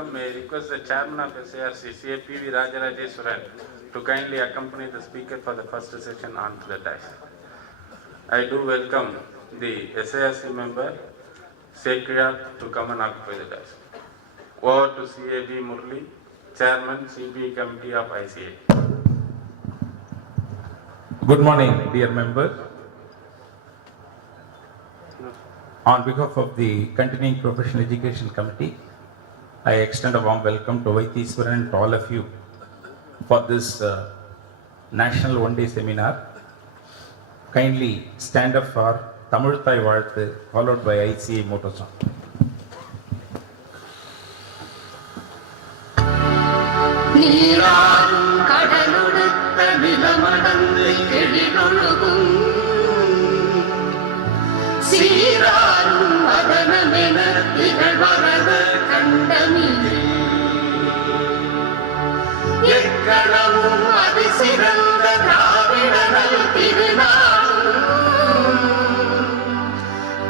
welcome. May I request the chairman of SARCCA, P.V. Rajarajeswaran, to kindly accompany the speaker for the first session onto the dais. I do welcome the SARC member, Sekriya, to come and occupy the dais. Over to C.A.B. Murli, Chairman, CBA Committee of ICA. Good morning, dear members. On behalf of the Continuing Professional Education Committee, I extend a warm welcome to Vaitheswaran, to all of you for this National One-Day Seminar. Kindly stand up for Tamil Thai Vazhthu, followed by ICA Motto Song. நீராறும் கடலொடுத்த நிலமடந்து எழிலொழுகும் சீராறும் வதனமென திகழ்வரத கண்டமிழே எக்களவும் அதிசிறந்த திராவிடனல் திருநாளும்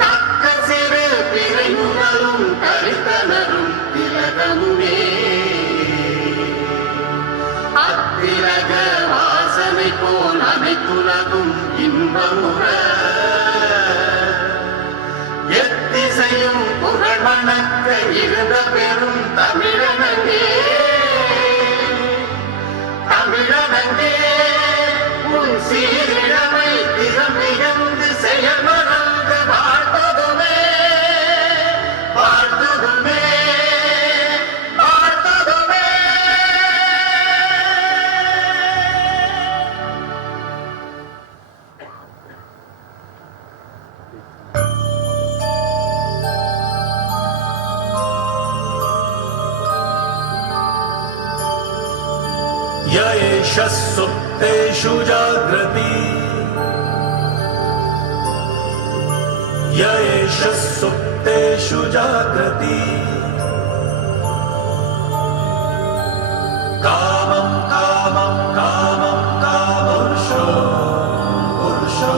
தக்க சிறு பிறைமுதலும் கருத்தனரும் திலகமுமே அத்திலக வாசனை போல் அனைத்துலகும் இன்பமுற எத்திசையும் புகழ் வணக்க இருந்த பெரும் தமிழனங்கே தமிழனங்கே உன் சீரிழமை திறமிகந்து செயல் மறந்து வாழ்த்ததுமே வாழ்த்ததுமே य एष सुप्तेषु जाग्रति य एष सुप्तेषु जाग्रति कामं कामं कामं कामपुरुषो पुरुषो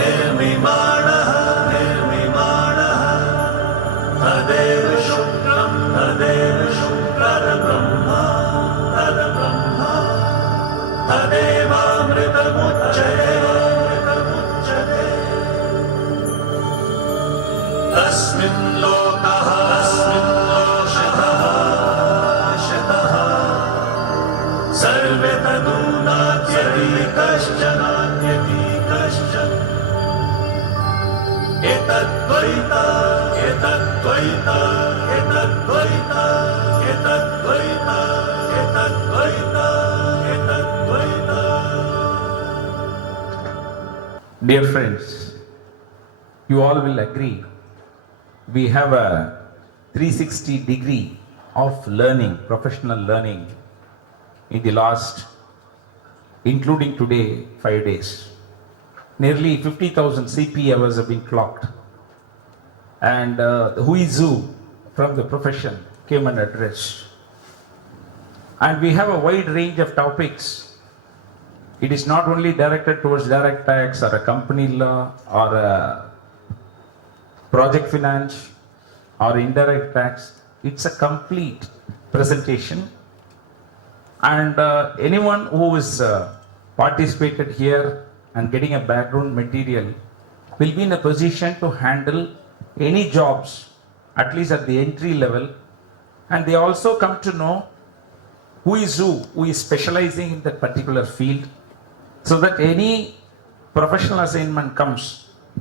निर्मिमाणः निर्मिमाणः तदेव शुक्रं तद्ब्रह्मा तदेवामृतमुच्यते तस्मिन् लोकः शतः सर्वे तदूनात्यति कश्चन एतद्वैता एतद्वैता एतद्वैता एतद्वैता एतद्वैता एतद्वैता. Dear friends, you all will agree we have a 360 degree of learning, professional learning in the last, including today, 5 days. Nearly 50,000 CP hours have been clocked. And who is who from the profession came and addressed. And we have a wide range of topics. It is not only directed towards direct tax or a company law or a project finance or indirect tax. It's a complete presentation. And anyone who is participated here and getting a background material will be in a position to handle any jobs, at least at the entry level. And they also come to know who is specializing in that particular field, so that any professional assignment comes,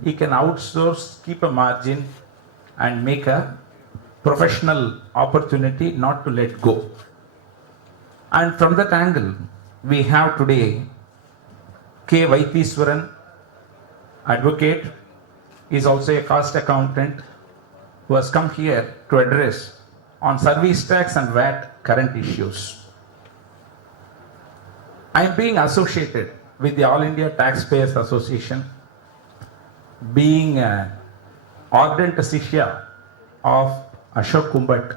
he can outsource, keep a margin and make a professional opportunity not to let go. And from that angle, we have today K. Vaitheswaran, advocate, is also a cost accountant who has come here to address on service tax and VAT current issues. I am being associated with the All India Taxpayers Association, being an ardent Shishya of Ashok Kumbat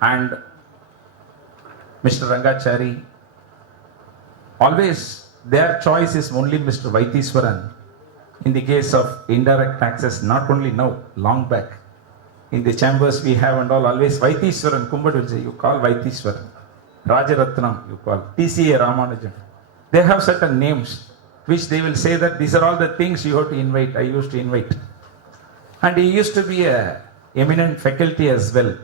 and Mr. Rangachari. Always their choice is only Mr. Vaitheswaran in the case of indirect taxes, not only now, long back. in the chambers we have and all, always Vaitishwaran, Kumbad will say, you call Vaitishwaran. Rajaratnam, you call. TCA Ramanujan. They have certain names which they will say that these are all the things you have to invite. I used to invite. And he used to be a eminent faculty as well.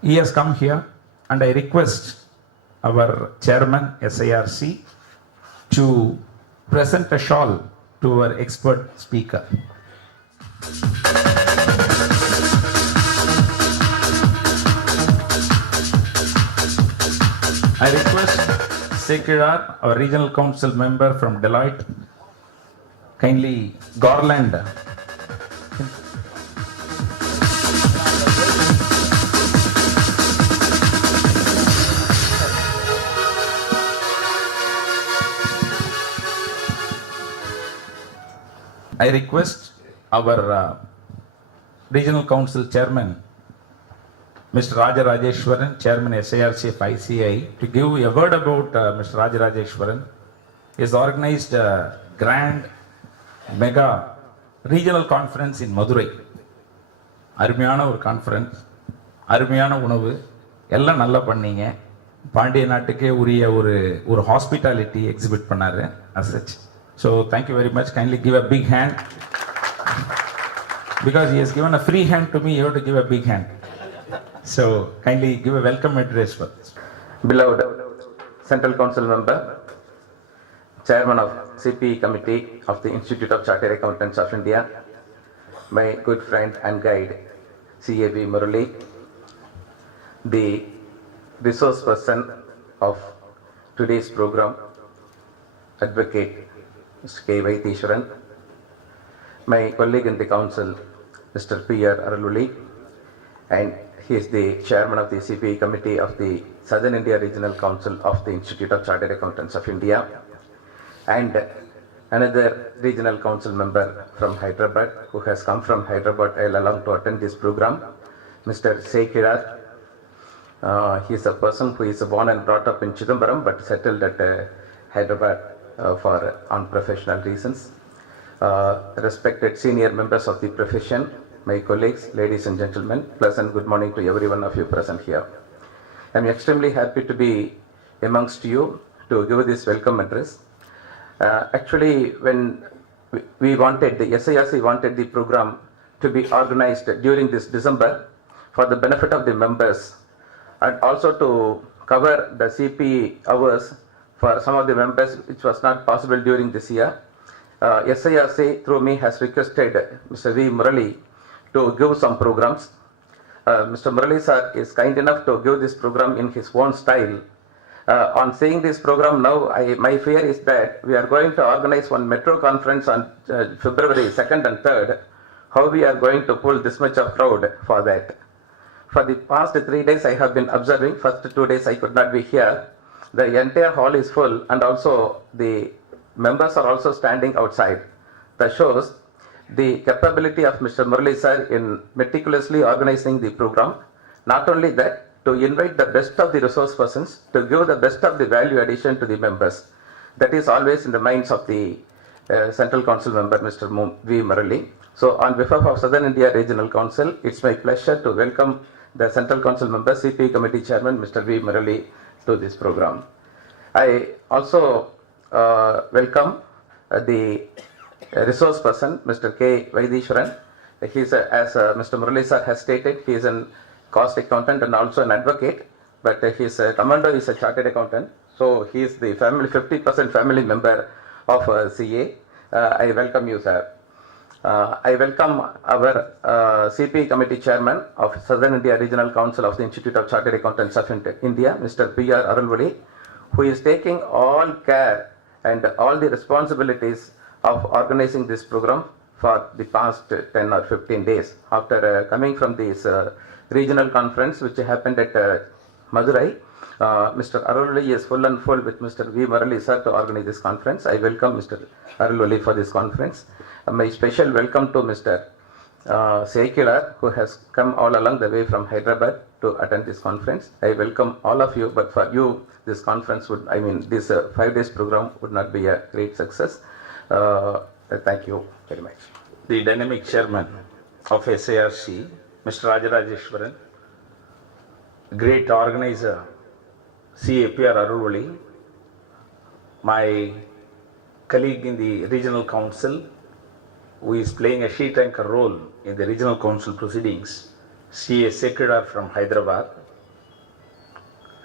He has come here, and I request our chairman, SIRC, to present a shawl to our expert speaker. I request Sekirar, our regional council member from Deloitte, kindly garland. I request our regional council chairman, Mr. Raja Rajeshwaran, chairman SIRC of ICI, to give a word about Mr. Raja Rajeshwaran. He has organized a grand mega regional conference in Madurai. அருமையான ஒரு conference, அருமையான உணவு, எல்லாம் நல்லா பண்ணீங்க. பாண்டிய நாட்டுக்கே உரிய ஒரு ஹாஸ்பிட்டாலிட்டி எக்ஸிபிட் பண்ணாரு as such. So thank you very much. Kindly give a big hand. Because he has given a free hand to me, you have to give a big hand. So kindly give a welcome address for this. Beloved Central Council member, Chairman of CPE Committee of the Institute of Chartered Accountants of India, my good friend and guide, CAV Murali, the resource person of today's program, Advocate Mr. K. Vaitishwaran, my colleague in the council, Mr. P.R. Arululi, and he is the chairman of the CPE Committee of the Southern India Regional Council of the Institute of Chartered Accountants of India, and another regional council member from Hyderabad who has come from Hyderabad along to attend this program, Mr. Sekirar. He is a person who is born and brought up in Chidambaram but settled at Hyderabad for unprofessional reasons. Respected senior members of the profession, my colleagues, ladies and gentlemen, pleasant good morning to every one of you present here. I am extremely happy to be amongst you to give this welcome address. Actually, when we wanted, the SIRC wanted the program to be organized during this December for the benefit of the members and also to cover the CP hours for some of the members, which was not possible during this year. SIRC through me has requested Mr. V. Murali to give some programs. Mr. Murali sir is kind enough to give this program in his own style. On seeing this program now, my fear is that we are going to organize one metro conference on February 2nd and 3rd. How we are going to pull this much of crowd for that? For the past 3 days I have been observing. First 2 days I could not be here. The entire hall is full and also the members are also standing outside. That shows the capability of Mr. Murali sir in meticulously organizing the program. Not only that, to invite the best of the resource persons, to give the best of the value addition to the members. That is always in the minds of the Central Council member, Mr. V. Murali. So on behalf of Southern India Regional Council, it's my pleasure to welcome the Central Council member, CPE Committee Chairman, Mr. V. Murali, to this program. I also welcome the resource person, Mr. K. Vaidishwaran. He's as Mr. Murali sir has stated, he is an cost accountant and also an advocate, but his commando is a chartered accountant. So he is the 50% family member of CA. I welcome you, sir. I welcome our CPE Committee Chairman of Southern India Regional Council of the Institute of Chartered Accountants of India, Mr. P.R. Arulvali, who is taking all care and all the responsibilities of organizing this program for the past 10 or 15 days. After coming from this regional conference which happened at Madurai, Mr. Arulvali is full and full with Mr. V. Murali sir to organize this conference. I welcome Mr. Arulvali for this conference. My special welcome to Mr. Sekilar, who has come all along the way from Hyderabad to attend this conference. I welcome all of you, but for you, this conference would, this 5 days program would not be a great success. Thank you very much. The dynamic chairman, of SARC, Mr. Rajarajeshwaran, great organizer, CAPR Arulvali, my colleague in the regional council, who is playing a sheet anchor role in the regional council proceedings, CA Sekidar from Hyderabad,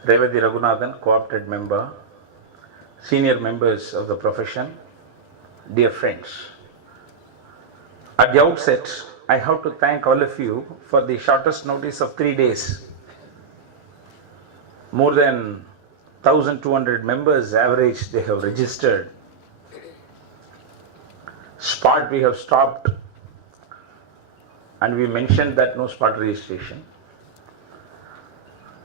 Revati Raghunathan, co-opted member, senior members of the profession, dear friends. At the outset, I have to thank all of you for the shortest notice of 3 days. More than 1,200 members average they have registered. Spot we have stopped, and we mentioned that no spot registration.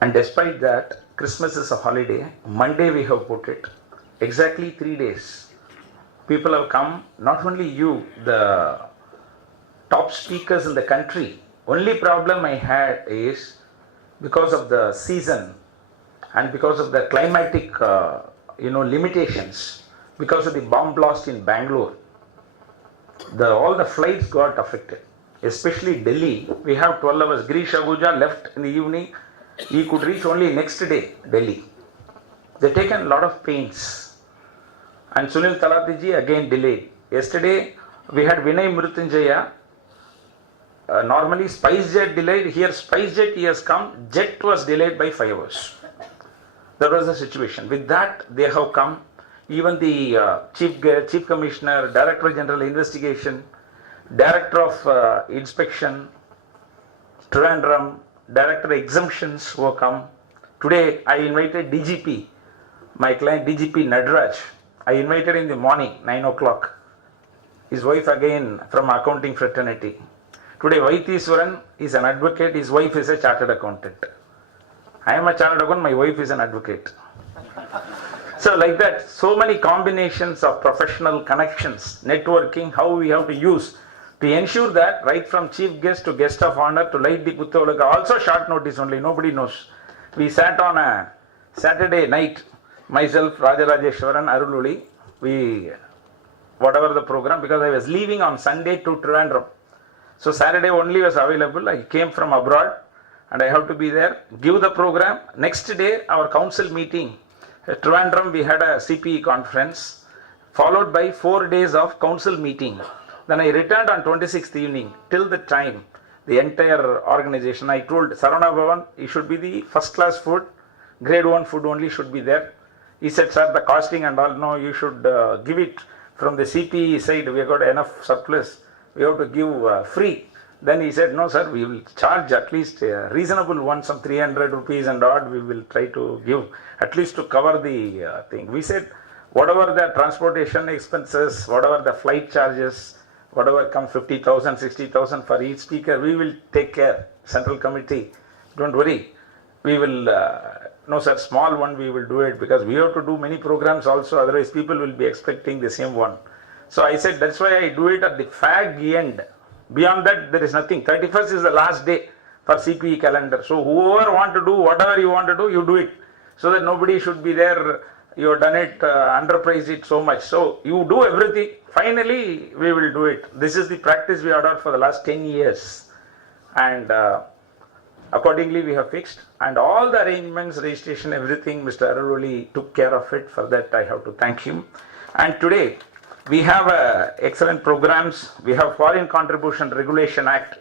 And despite that, Christmas is a holiday. Monday we have put it. Exactly 3 days. People have come, not only you, the top speakers in the country. Only problem I had is because of the season and because of the climatic limitations, because of the bomb blast in Bangalore, all the flights got affected, especially Delhi. We have 12 hours. Girish Ahuja left in the evening. He could reach only next day, Delhi. They taken a lot of pains. And Sunil Talatiji again delayed. Yesterday we had Vinay Mrutyunjaya. Normally SpiceJet delayed. Here SpiceJet he has come. Jet was delayed by 5 hours. That was the situation. With that they have come. Even the Chief Commissioner, Director General Investigation, Director of Inspection, Trivandrum, Director Exemptions who have come. Today I invited DGP, my client DGP Nadraj. I invited in the morning, 9 o'clock. His wife again from accounting fraternity. Today Vaitheswaran is an advocate, his wife is a chartered accountant. I am a chartered accountant, my wife is an advocate. So like that, so many combinations of professional connections, networking, how we have to use to ensure that right from chief guest to guest of honor to light the Kuttavalaga, also short notice only, nobody knows. We sat on a Saturday night, myself, Rajarajeshwaran, Arulvali, whatever the program, because I was leaving on Sunday to Trivandrum. So Saturday only was available. I came from abroad and I have to be there, give the program. Next day, our council meeting. At Trivandrum, we had a CPE conference, followed by 4 days of council meeting. Then I returned on 26th evening. Till the time, the entire organization, I told Sarana Bhavan, it should be the first class food, grade 1 food only should be there. He said, sir, the costing and all, no, you should give it from the CPE side, we have got enough surplus, we have to give free. Then he said, no sir, we will charge at least a reasonable one, some 300 rupees and odd, we will try to give, at least to cover the thing. We said, whatever the transportation expenses, whatever the flight charges, whatever comes 50,000, 60,000 for each speaker, we will take care, central committee, don't worry. We will, no sir, small one we will do it because we have to do many programs also, otherwise people will be expecting the same one. So I said, that's why I do it at the fag end. Beyond that, there is nothing. 31st is the last day for CPE calendar. So whoever want to do, whatever you want to do, you do it. So that nobody should be there, you have done it, underpriced it so much. So you do everything. Finally, we will do it. This is the practice we adopted for the last 10 years. And accordingly, we have fixed. And all the arrangements, registration, everything, Mr. Arulvali took care of it. For that, I have to thank him. And today, we have excellent programs. We have Foreign Contribution Regulation Act.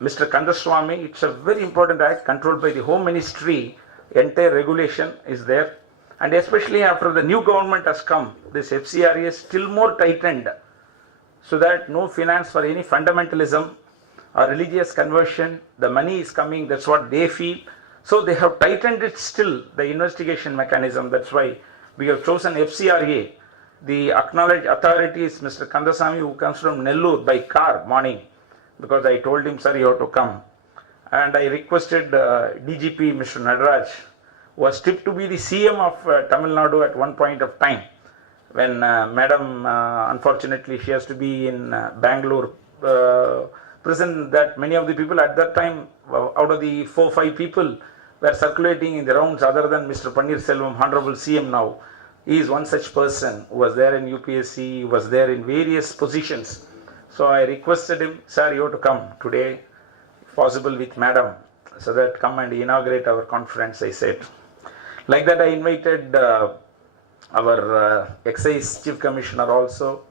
Mr. Kandaswamy, it's a very important act controlled by the Home Ministry. Entire regulation is there. And especially after the new government has come, this FCRA is still more tightened so that no finance for any fundamentalism or religious conversion. The money is coming, that's what they feel. So they have tightened it still, the investigation mechanism. That's why we have chosen FCRA. The acknowledged authority is Mr. Kandaswamy, who comes from Nellore by car morning, because I told him, sir, you have to come. And I requested DGP, Mr. Nadraj, who was tipped to be the CM of Tamil Nadu at one point of time. When Madam, unfortunately, she has to be in Bangalore prison, that many of the people at that time, out of the 4-5 people, were circulating in the rounds other than Mr. Pannir Selvam, Honorable CM now. He is one such person who was there in UPSC, was there in various positions. So I requested him, sir, you have to come today, if possible with madam, so that come and inaugurate our conference, I said. Like that I invited our excise chief commissioner also.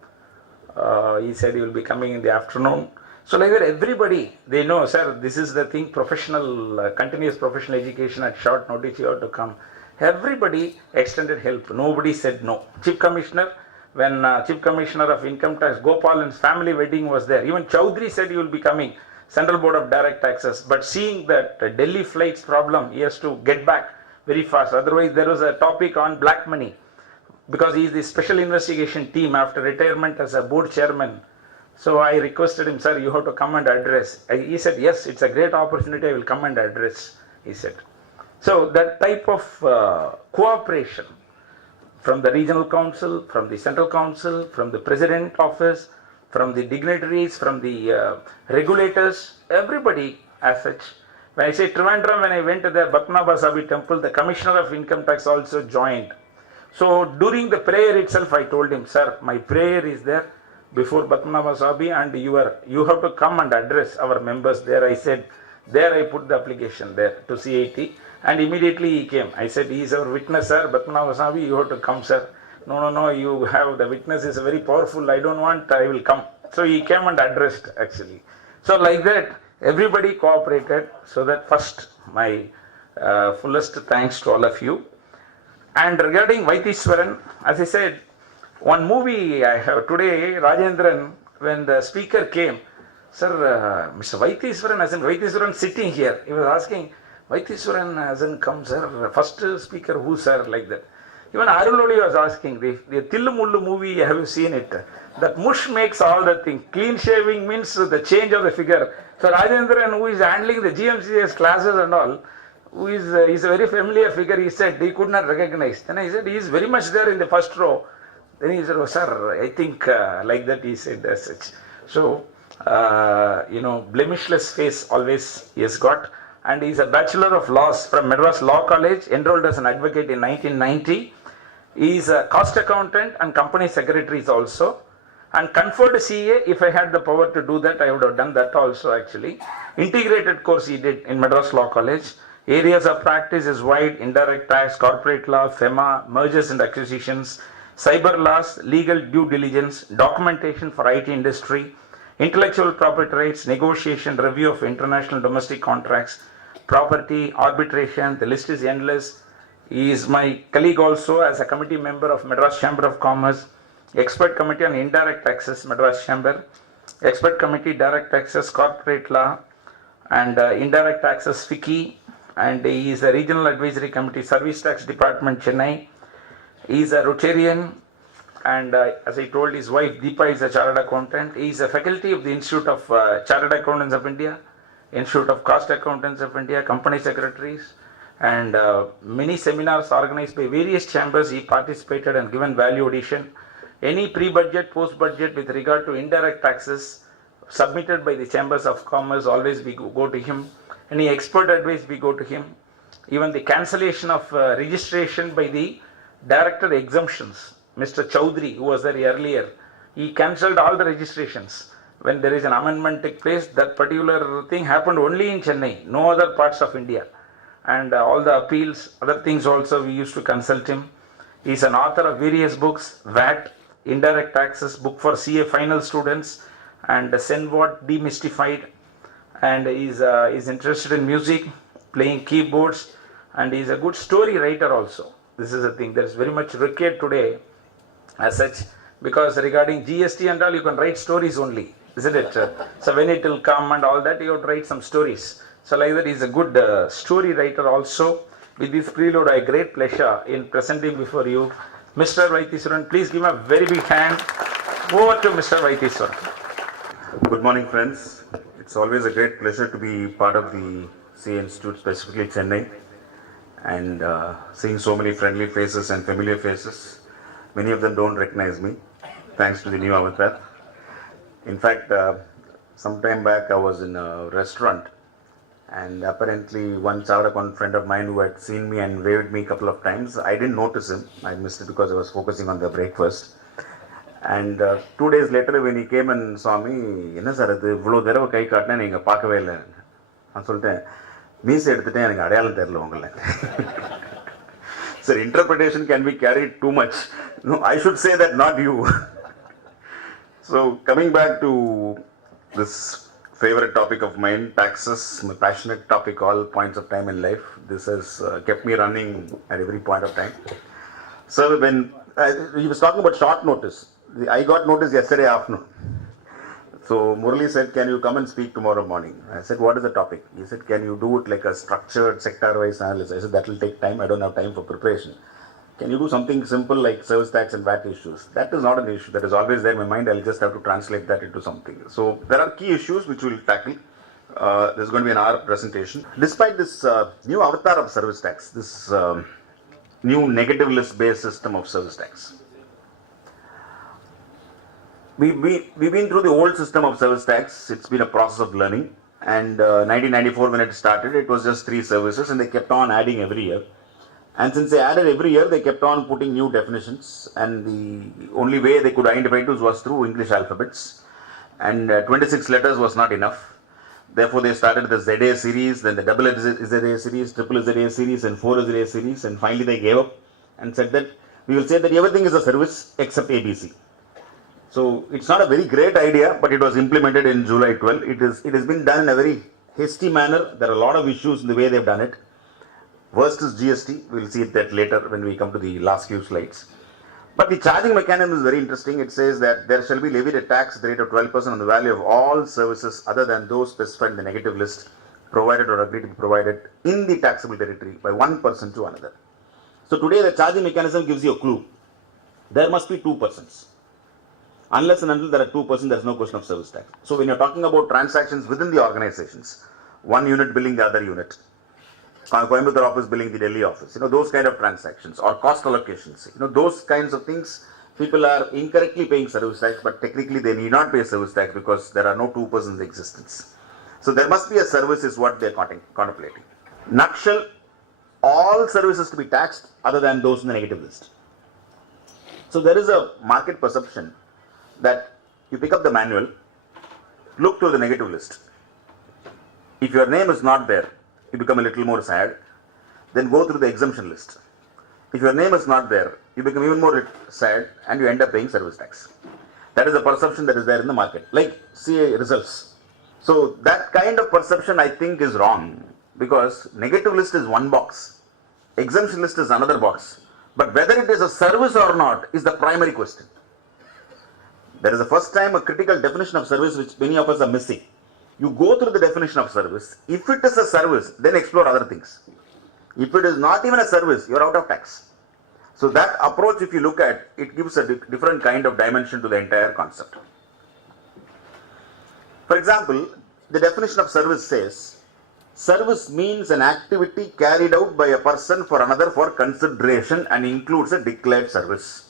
He said he will be coming in the afternoon. So like that everybody, they know, sir, this is the thing, professional, continuous professional education at short notice, you have to come. Everybody extended help. Nobody said no. Chief Commissioner, when Chief Commissioner of Income Tax, Gopalan's family wedding was there. Even Chaudhary said he will be coming, Central Board of Direct Taxes. But seeing that Delhi flights problem, he has to get back very fast. Otherwise, there was a topic on black money. Because he is the special investigation team after retirement as a board chairman. So I requested him, sir, you have to come and address. He said, yes, it's a great opportunity, I will come and address, he said. So that type of cooperation from the regional council, from the central council, from the president office, from the dignitaries, from the regulators, everybody as such. When I say Trivandrum, when I went to the Padmanabha Swami temple, the commissioner of income tax also joined. So during the prayer itself, I told him, sir, my prayer is there before Padmanabha Swami and you have to come and address our members there. I said, there I put the application there to CIT and immediately he came. I said, he is our witness, sir, Padmanabha Swami, you have to come, sir. No, you have, the witness is very powerful, I don't want, I will come. So he came and addressed actually. So like that, everybody cooperated. So that first, my fullest thanks to all of you. And regarding Vaitishwaran, as I said, one movie I have today, Rajendran, when the speaker came, sir, Mr. Vaitishwaran hasn't, Vaitishwaran sitting here, he was asking, Vaitishwaran hasn't come, sir, first speaker, who, sir, like that. Even Aruloli was asking, the Tillumullu movie, have you seen it? That mush makes all the thing. Clean shaving means the change of the figure. So Rajendran, who is handling the GMCS classes and all, who is a very familiar figure, he said he could not recognize. Then I said, he is very much there in the first row. Then he said, oh, sir, I think like that he said as such. So, blemishless face always he has got. And he is a Bachelor of Laws from Madras Law College, enrolled as an advocate in 1990. He is a cost accountant and company secretary also. And conferred CA, if I had the power to do that, I would have done that also actually. Integrated course he did in Madras Law College. Areas of practice is wide: indirect tax, corporate law, FEMA, mergers and acquisitions, cyber laws, legal due diligence, documentation for IT industry, intellectual property rights, negotiation, review of international domestic contracts, property, arbitration, the list is endless. He is my colleague also as a committee member of Madras Chamber of Commerce, expert committee on indirect taxes, Madras Chamber, expert committee direct taxes, corporate law, and indirect taxes, FICCI. And he is a regional advisory committee, service tax department, Chennai. He is a Rotarian, and as I told, his wife Deepa is a chartered accountant. He is a faculty of the Institute of Chartered Accountants of India, Institute of Cost Accountants of India, company secretaries, and many seminars organized by various chambers. He participated and given value addition. Any pre-budget, post-budget with regard to indirect taxes submitted by the chambers of commerce, always we go to him. Any expert advice, we go to him. Even the cancellation of registration by the director exemptions, Mr. Chaudhary, who was there earlier, he cancelled all the registrations. When there is an amendment take place, that particular thing happened only in Chennai, no other parts of India. And all the appeals, other things also, we used to consult him. He is an author of various books, VAT, Indirect Taxes, book for CA final students, and SENVAT Demystified. And he is interested in music, playing keyboards, and he is a good story writer also. This is a thing that is very much required today as such, because regarding GST and all, you can write stories only, isn't it? So when it will come and all that, you have to write some stories. So like that, he is a good story writer also. With this prelude, I have great pleasure in presenting before you Mr. Vaitishwaran. Please give him a very big hand. Over to Mr. Vaitishwaran. Good morning, friends. It's always a great pleasure to be part of the CA Institute, specifically Chennai, and seeing so many friendly faces and familiar faces. Many of them don't recognize me, thanks to the new avatar. In fact, some time back I was in a restaurant, and apparently one chartered accountant friend of mine who had seen me and waved me a couple of times, I didn't notice him. I missed it because I was focusing on the breakfast. And 2 days later, when he came and saw me, என்ன sir அது இவ்வளோ தடவை கை காட்டினா நீங்கள் பார்க்கவே இல்லை. நான் சொல்லிட்டேன், மீசை எடுத்துட்டேன், எனக்கு அடையாளம் தெரியல உங்களை. Sir, interpretation can be carried too much. No, I should say that, not you. So, coming back to this favorite topic of mine, taxes, my passionate topic all points of time in life. This has kept me running at every point of time. So, when he was talking about short notice, I got notice yesterday afternoon. So, Murali said, can you come and speak tomorrow morning? I said, what is the topic? He said, can you do it like a structured sector-wise analysis? I said, that will take time. I don't have time for preparation. Can you do something simple like service tax and VAT issues? That is not an issue. That is always there in my mind. I'll just have to translate that into something. So, there are key issues which we'll tackle. There's going to be an hour presentation. Despite this new avatar of service tax, this new negative list-based system of service tax, we've been through the old system of service tax. It's been a process of learning. And 1994, when it started, it was just 3 services, and they kept on adding every year. And since they added every year, they kept on putting new definitions. And the only way they could identify it was through English alphabets. And 26 letters was not enough. Therefore, they started the ZA series, then the double ZA series, triple ZA series, and 4 ZA series. And finally, they gave up and said that we will say that everything is a service except ABC. So it's not a very great idea, but it was implemented in July 12. It has been done in a very hasty manner. There are a lot of issues in the way they've done it. Worst is GST. We'll see that later when we come to the last few slides. But the charging mechanism is very interesting. It says that there shall be levied a tax at the rate of 12% on the value of all services other than those specified in the negative list, provided or agreed to be provided in the taxable territory by one person to another. So today the charging mechanism gives you a clue. There must be 2 persons. Unless and until there are 2 persons, there is no question of service tax. So when you're talking about transactions within the organizations, one unit billing the other unit, Coimbatore office billing the Delhi office, those kind of transactions, or cost allocations, those kinds of things, people are incorrectly paying service tax, but technically they need not pay service tax because there are no 2 persons existence. So there must be a service is what they're contemplating. Nutshell, all services to be taxed other than those in the negative list. So there is a market perception that you pick up the manual, look through the negative list. If your name is not there, you become a little more sad. Then go through the exemption list. If your name is not there, you become even more sad and you end up paying service tax. That is a perception that is there in the market, like CA results. So that kind of perception I think is wrong, because negative list is one box, exemption list is another box. But whether it is a service or not is the primary question. There is the first time a critical definition of service which many of us are missing. You go through the definition of service. If it is a service, then explore other things. If it is not even a service, you are out of tax. So that approach, if you look at, it gives a different kind of dimension to the entire concept. For example, the definition of service says, service means an activity carried out by a person for another for consideration and includes a declared service.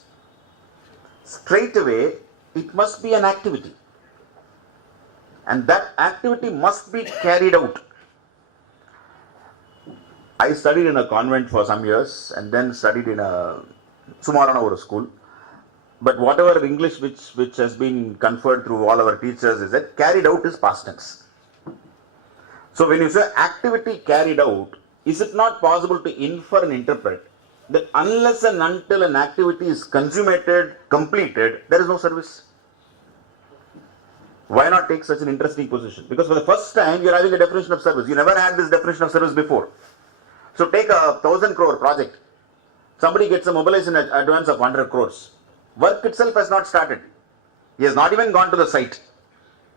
Straight away, it must be an activity. And that activity must be carried out. I studied in a convent for some years and then studied in a Sumaranavura school. But whatever English which has been conferred through all our teachers is that carried out is past tense. So when you say activity carried out, is it not possible to infer and interpret that unless and until an activity is consummated, completed, there is no service? Why not take such an interesting position? Because for the first time, you're having a definition of service. You never had this definition of service before. So take a 1,000 crore project. Somebody gets a mobilization advance of 100 crores. Work itself has not started. He has not even gone to the site.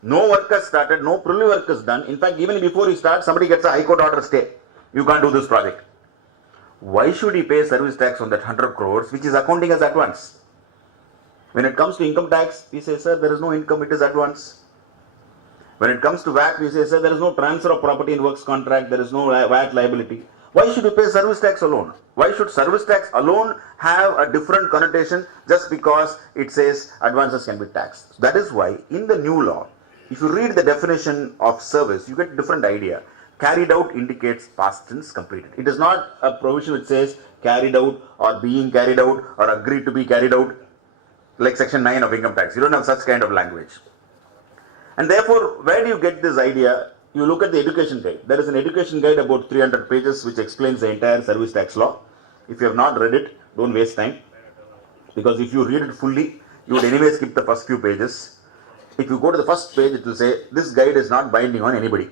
No work has started, no preliminary work is done. In fact, even before he starts, somebody gets a high court order stay. You can't do this project. Why should he pay service tax on that 100 crores, which is accounting as advance? When it comes to income tax, we say, sir, there is no income, it is advance. When it comes to VAT, we say, sir, there is no transfer of property in works contract, there is no VAT liability. Why should you pay service tax alone? Why should service tax alone have a different connotation just because it says advances can be taxed? That is why in the new law, if you read the definition of service, you get a different idea. Carried out indicates past tense completed. It is not a provision which says carried out or being carried out or agreed to be carried out. like section 9 of income tax. You don't have such kind of language. And therefore, where do you get this idea? You look at the education guide. There is an education guide about 300 pages which explains the entire service tax law. If you have not read it, don't waste time. Because if you read it fully, you would anyway skip the first few pages. If you go to the first page, it will say, this guide is not binding on anybody.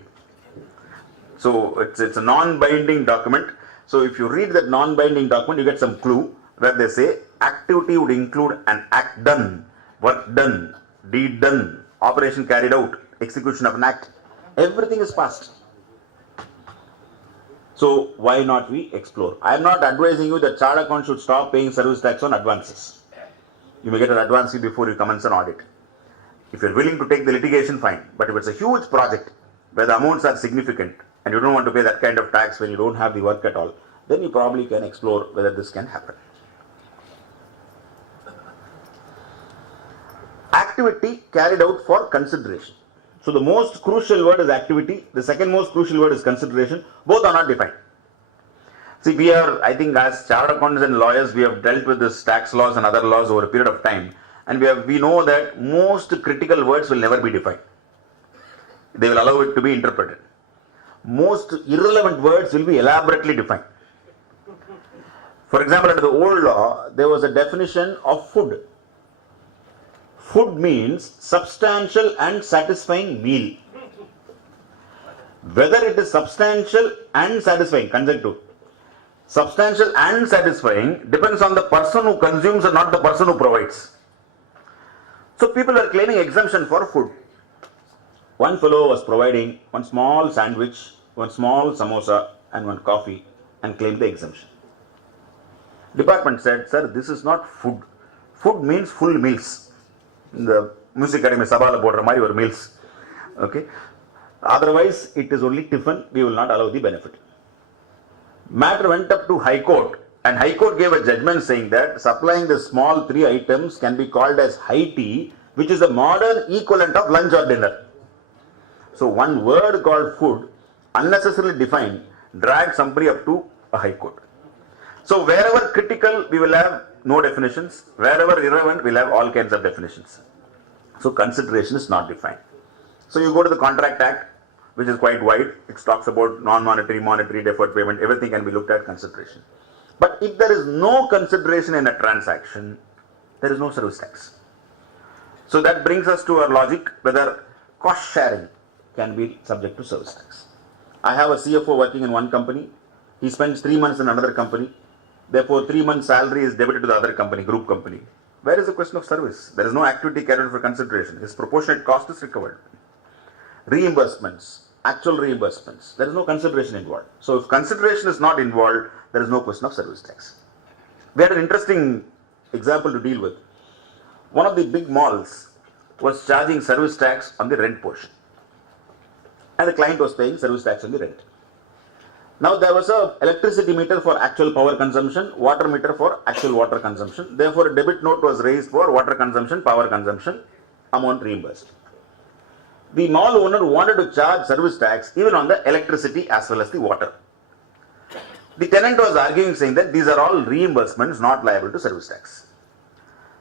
So it's a non-binding document. So if you read that non-binding document, you get some clue where they say activity would include an act done, work done, deed done, operation carried out, execution of an act. Everything is past. So why not we explore? I am not advising you that chartered account should stop paying service tax on advances. You may get an advance fee before you commence an audit. If you are willing to take the litigation, fine. But if it's a huge project where the amounts are significant and you don't want to pay that kind of tax when you don't have the work at all, then you probably can explore whether this can happen. Activity carried out for consideration. So the most crucial word is activity. The second most crucial word is consideration. Both are not defined. See, we are, I think as chartered accountants and lawyers, we have dealt with this tax laws and other laws over a period of time. And we know that most critical words will never be defined. They will allow it to be interpreted. Most irrelevant words will be elaborately defined. For example, under the old law, there was a definition of food. Food means substantial and satisfying meal. Whether it is substantial and satisfying, conjunctive. Substantial and satisfying depends on the person who consumes and not the person who provides. So people are claiming exemption for food. One fellow was providing one small sandwich, one small samosa and one coffee and claimed the exemption. Department said, sir, this is not food. Food means full meals. In the music academy, Sabala Bodra Mari or meals. Okay. Otherwise, it is only tiffin. We will not allow the benefit. Matter went up to High Court, and High Court gave a judgment saying that supplying the small 3 items can be called as high tea, which is the modern equivalent of lunch or dinner. So one word called food, unnecessarily defined, dragged somebody up to a High Court. So wherever critical, we will have no definitions. Wherever irrelevant, we will have all kinds of definitions. So consideration is not defined. So you go to the Contract Act, which is quite wide. It talks about non-monetary, monetary, deferred payment. Everything can be looked at consideration. But if there is no consideration in a transaction, there is no service tax. So that brings us to our logic whether cost sharing can be subject to service tax. I have a CFO working in one company. He spends 3 months in another company. Therefore, 3 months salary is debited to the other company, group company. Where is the question of service? There is no activity carried out for consideration. His proportionate cost is recovered. Reimbursements, actual reimbursements, there is no consideration involved. So if consideration is not involved, there is no question of service tax. We had an interesting example to deal with. One of the big malls was charging service tax on the rent portion. And the client was paying service tax on the rent. Now there was a electricity meter for actual power consumption, water meter for actual water consumption. Therefore a debit note was raised for water consumption, power consumption, amount reimbursed. The mall owner wanted to charge service tax even on the electricity as well as the water. The tenant was arguing saying that these are all reimbursements not liable to service tax.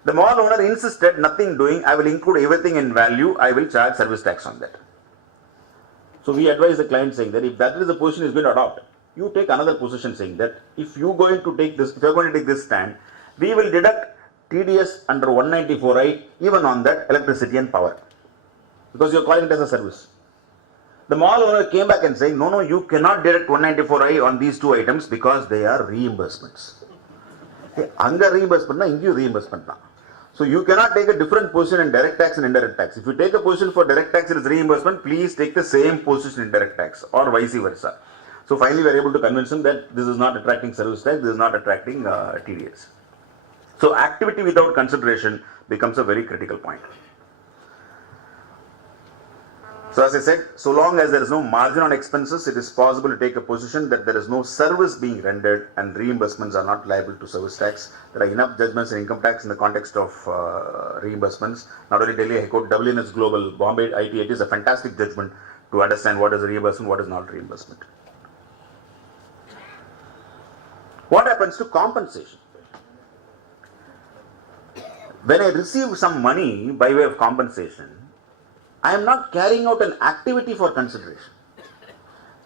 The mall owner insisted nothing doing, I will include everything in value, I will charge service tax on that. So we advise the client saying that if that is the position is going to adopt, you take another position saying that if you are going to take this stand, we will deduct TDS under 194I even on that electricity and power. Because you are calling it as a service. The mall owner came back and saying, no, you cannot deduct 194I on these 2 items because they are reimbursements. Anga reimbursement, ingu reimbursement. So you cannot take a different position in direct tax and indirect tax. If you take a position for direct tax, it is reimbursement, please take the same position in direct tax or vice versa. So finally we are able to convince him that this is not attracting service tax, this is not attracting TDS. So activity without consideration becomes a very critical point. So as I said, so long as there is no margin on expenses, it is possible to take a position that there is no service being rendered and reimbursements are not liable to service tax. There are enough judgments in income tax in the context of reimbursements. Not only Delhi High Court, Dublin is global, Bombay ITAT is a fantastic judgment to understand what is reimbursement, what is not reimbursement. What happens to compensation? when I receive some money by way of compensation, I am not carrying out an activity for consideration.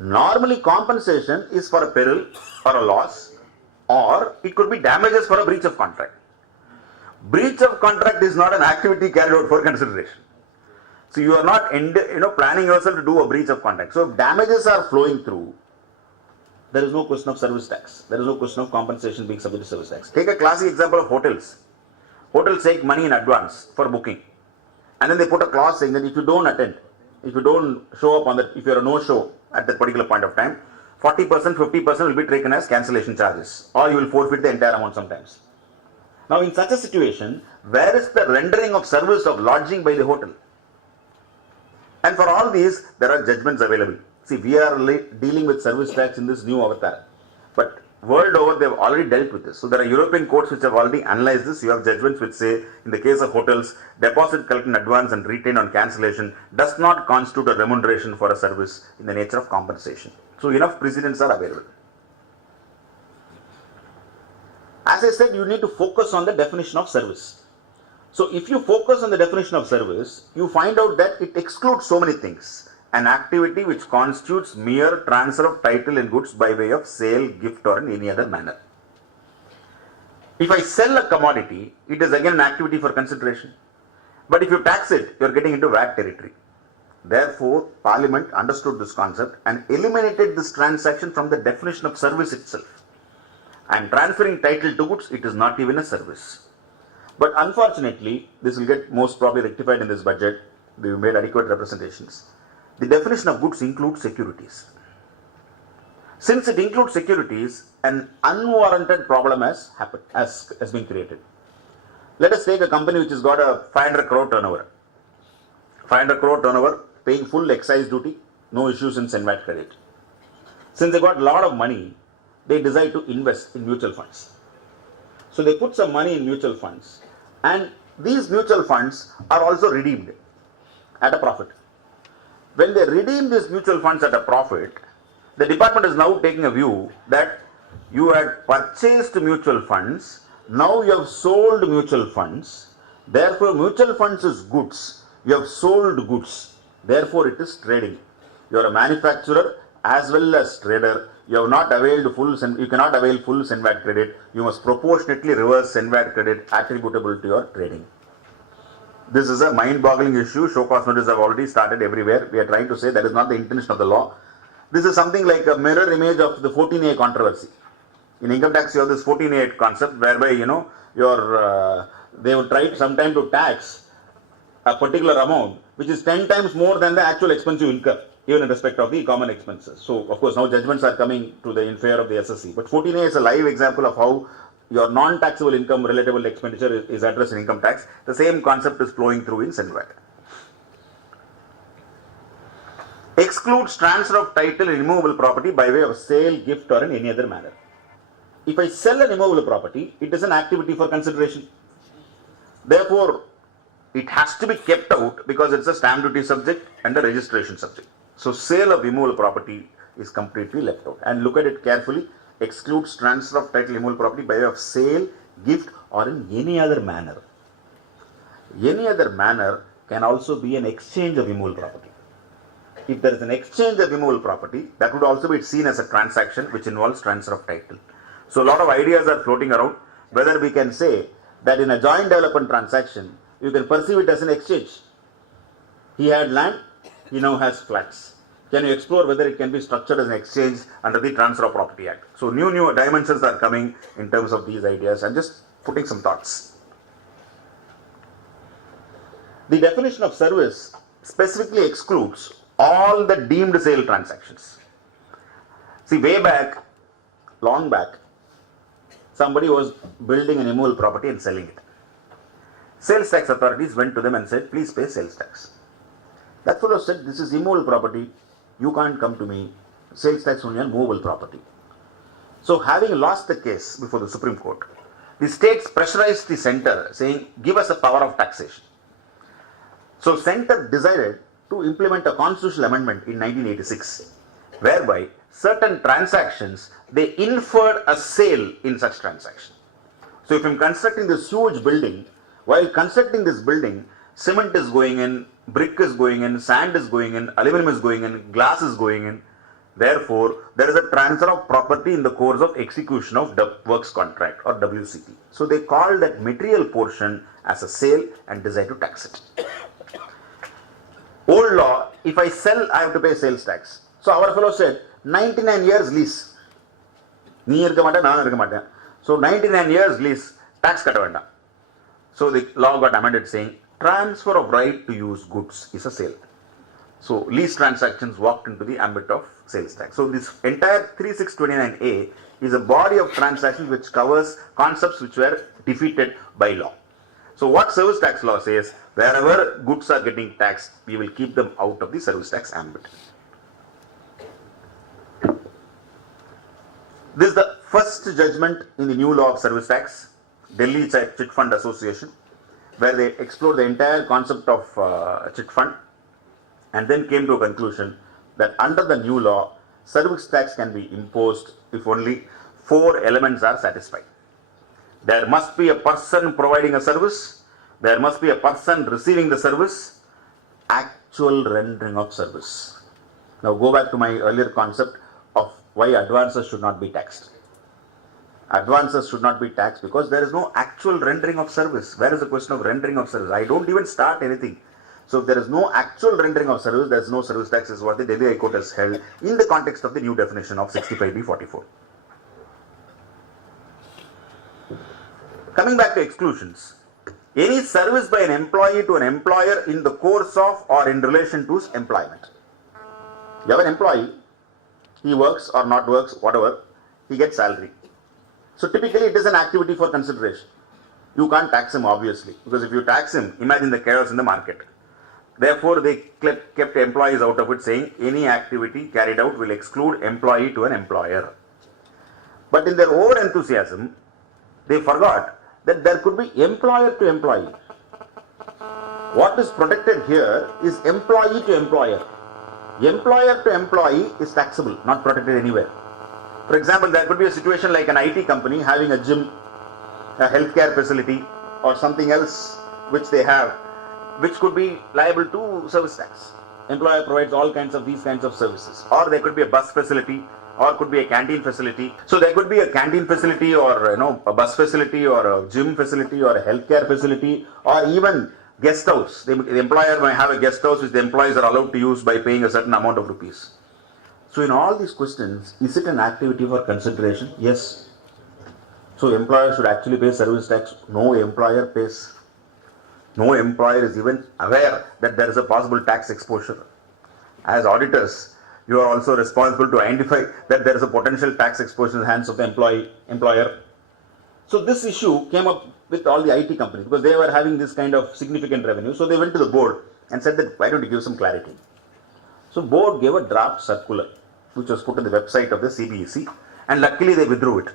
Normally, compensation is for a peril or a loss, or it could be damages for a breach of contract. Breach of contract is not an activity carried out for consideration. So you are not planning yourself to do a breach of contract. So if damages are flowing through, there is no question of service tax. There is no question of compensation being subject to service tax. Take a classic example of hotels. Hotels take money in advance for booking. And then they put a clause saying that if you don't attend, if you don't show up on that, if you are a no-show at that particular point of time, 40%, 50% will be taken as cancellation charges, or you will forfeit the entire amount sometimes. Now in such a situation, where is the rendering of service of lodging by the hotel? And for all these, there are judgments available. See, we are dealing with service tax in this new avatar. But world over, they have already dealt with this. So there are European courts which have already analyzed this. You have judgments which say, in the case of hotels, deposit collected in advance and retained on cancellation does not constitute a remuneration for a service in the nature of compensation. So enough precedents are available. As I said, you need to focus on the definition of service. So if you focus on the definition of service, you find out that it excludes so many things. An activity which constitutes mere transfer of title and goods by way of sale, gift, or in any other manner. If I sell a commodity, it is again an activity for consideration. But if you tax it, you are getting into VAT territory. Therefore, Parliament understood this concept and eliminated this transaction from the definition of service itself. And transferring title to goods, it is not even a service. But unfortunately, this will get most probably rectified in this budget. We have made adequate representations. The definition of goods includes securities. Since it includes securities, an unwarranted problem has been created. Let us take a company which has got a 500 crore turnover. 500 crore turnover, paying full excise duty, no issues in SENVAT credit. Since they got a lot of money, they decide to invest in mutual funds. So they put some money in mutual funds, and these mutual funds are also redeemed at a profit. When they redeem these mutual funds at a profit, the department is now taking a view that you had purchased mutual funds, now you have sold mutual funds, therefore mutual funds is goods, you have sold goods, therefore it is trading. You are a manufacturer as well as trader, you have not availed you cannot avail full SENVAT credit, you must proportionately reverse SENVAT credit attributable to your trading. This is a mind-boggling issue. Show cause notices have already started everywhere. We are trying to say that is not the intention of the law. This is something like a mirror image of the 14A controversy. In income tax, you have this 14A concept whereby, they would try sometime to tax a particular amount which is 10 times more than the actual expense you incur, even in respect of the common expenses. So, of course, now judgments are coming in favor of the SSC. But 14A is a live example of how your non-taxable income relatable expenditure is addressed in income tax. The same concept is flowing through in SENVAT. Excludes transfer of title and immovable property by way of sale, gift, or in any other manner. If I sell an immovable property, it is an activity for consideration. Therefore, it has to be kept out because it's a stamp duty subject and a registration subject. So, sale of immovable property is completely left out. And look at it carefully. Excludes transfer of title immovable property by way of sale, gift, or in any other manner. Any other manner can also be an exchange of immovable property. If there is an exchange of immovable property, that would also be seen as a transaction which involves transfer of title. So a lot of ideas are floating around whether we can say that in a joint development transaction, you can perceive it as an exchange. He had land, he now has flats. Can you explore whether it can be structured as an exchange under the Transfer of Property Act? So new dimensions are coming in terms of these ideas. I'm just putting some thoughts. The definition of service specifically excludes all the deemed sale transactions. See, way back, long back, somebody was building an immovable property and selling it. Sales tax authorities went to them and said, please pay sales tax. That fellow said, this is immovable property. You can't come to me, sales tax only on movable property. So having lost the case before the Supreme Court, the states pressurized the centre saying, give us a power of taxation. So centre decided to implement a constitutional amendment in 1986, whereby certain transactions, they inferred a sale in such transaction. So if I'm constructing this huge building, While constructing this building, cement is going in, brick is going in, sand is going in, aluminum is going in, glass is going in. Therefore, there is a transfer of property in the course of execution of works contract or WCT. So they call that material portion as a sale and decide to tax it. Old law, if I sell, I have to pay sales tax. So our fellow said, 99 years lease. நீ இருக்க மாட்டேன், நான் இருக்க மாட்டேன். So 99 years lease, tax கட்ட வேண்டாம். So the law got amended saying, transfer of right to use goods is a sale. So lease transactions walked into the ambit of sales tax. So this entire 3629A is a body of transactions which covers concepts which were defeated by law. So what service tax law says, wherever goods are getting taxed, we will keep them out of the service tax ambit. This is the first judgment in the new law of service tax, Delhi Chit Fund Association, where they explored the entire concept of chit fund and then came to a conclusion that under the new law, service tax can be imposed if only 4 elements are satisfied. There must be a person providing a service, there must be a person receiving the service, actual rendering of service. Now go back to my earlier concept of why advances should not be taxed. Advances should not be taxed because there is no actual rendering of service. Where is the question of rendering of service? I don't even start anything. So if there is no actual rendering of service, there is no service tax, is what the Delhi High Court has held in the context of the new definition of 65B44. Coming back to exclusions, any service by an employee to an employer in the course of or in relation to his employment. You have an employee, he works or not works, whatever, he gets salary. So typically it is an activity for consideration. You can't tax him obviously, because if you tax him, imagine the chaos in the market. Therefore they kept employees out of it, saying any activity carried out will exclude employee to an employer. But in their own enthusiasm, they forgot that there could be employer to employee. What is protected here is employee to employer. Employer to employee is taxable, not protected anywhere. For example, there could be a situation like an IT company having a gym, a healthcare facility, or something else which they have, which could be liable to service tax. Employer provides all kinds of these kinds of services. Or there could be a bus facility, or could be a canteen facility. So there could be a canteen facility, or a bus facility, or a gym facility, or a healthcare facility, or even guest house. The employer may have a guest house which the employees are allowed to use by paying a certain amount of rupees. So in all these questions, is it an activity for consideration? Yes. So employer should actually pay service tax. No employer pays. No employer is even aware that there is a possible tax exposure. As auditors, you are also responsible to identify that there is a potential tax exposure in the hands of the employer. So this issue came up with all the IT companies because they were having this kind of significant revenue. So they went to the board and said that why don't you give some clarity. So board gave a draft circular which was put on the website of the CBEC, and luckily they withdrew it.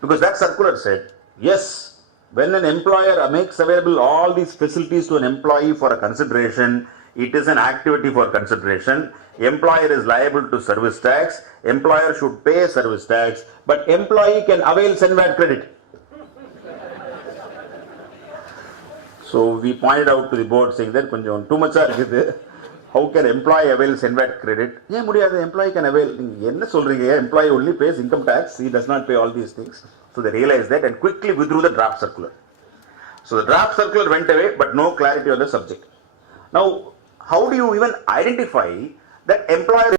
Because that circular said, yes, when an employer makes available all these facilities to an employee for a consideration, it is an activity for consideration. Employer is liable to service tax, employer should pay service tax, but employee can avail SENVAT credit. So we pointed out to the board saying that too much இருக்குது. How can employee avail SENVAT credit? ஏன் முடியாது? Employee can avail. என்ன சொல்றீங்க? Employee only pays income tax. He does not pay all these things. So they realized that and quickly withdrew the draft circular. So the draft circular went away, but no clarity on the subject. Now, how do you even identify that employer